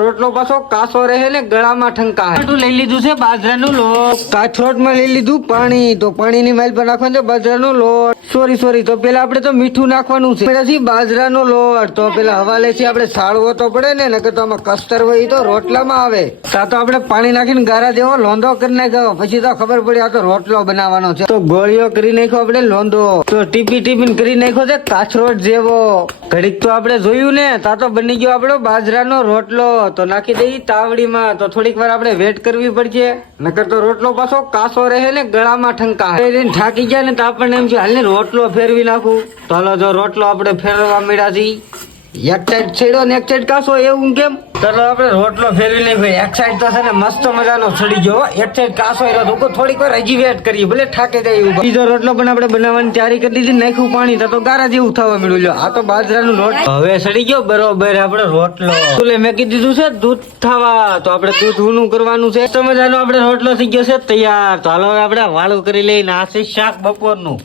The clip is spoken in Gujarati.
રોટલો પાછો કાસો રહે ને ગળામાં ઠંકા. લઈ લીધું છે બાજરાનું લોટ. કાથરોટમાં લઈ લીધું પાણી. તો પાણીની માઇલ પર નાખવાનું છે બાજરાનો લોટ. સોરી તો પેલા આપણે તો મીઠું નાખવાનું છે. પછી બાજરાનો લોટ તો પેલા હવાલે થી આપણે સાળવો તો પડે ને, નકર તો આમાં કસ્તર હોય તો રોટલામાં આવે. તો આપણે પાણી નાખીને ગારા જેવો લોંધો કરી નાખ્યો. પછી તો ખબર પડી આ તો રોટલો બનાવવાનો છે. તો ગોળીઓ કરી નાખ્યો આપણે લોંધો. તો ટીપી કરી નાખ્યો છે કાથરોટ જેવો. ઘડીક તો આપણે જોયું ને તા તો બની ગયો આપણો બાજરાનો રોટલો. તો નાખી દઈ તાવડીમાં. તો થોડીક વાર આપણે વેટ કરવી પડશે, નકર તો રોટલો પાછો કાસો રહે ને ગળામાં ઠંકા. થાકી ગયા ને તો આપણને એમ છે હાલ ને રોટલો ફેરવી નાખું. તો હાલો જો રોટલો આપણે ફેરવા મળ્યા છીએ. એક સાઈડ છેડો ને એક સાઈડ કાસો, એવું કેમ? ચાલો આપણે રોટલો ફેરવી નહીં ભાઈ. એક સાઈડ તો છે ને મસ્ત મજાનો સડી ગયો, એક સાઈડ કાસો રહ્યો તો થોડીક વાર હજી વેટ કરીએ, ભલે થાકે જાય. બીજો રોટલો પણ આપણે બનાવવાની તૈયારી કરી દીધી. નાખ્યું પાણી તો ગારા જેવું થવા મળ્યું. આ તો બાજરાનો લોટ હવે સડી ગયો બરોબર. આપણે રોટલો ચૂલે મેકી દીધું છે દૂધ થવા. તો આપણે દૂધ ઊનું કરવાનું છે. મસ્ત મજાનો આપણે રોટલો થઈ ગયો છે તૈયાર. તો હાલો આપણે વાળું કરી લઈને આ છે શાક બપોરનું.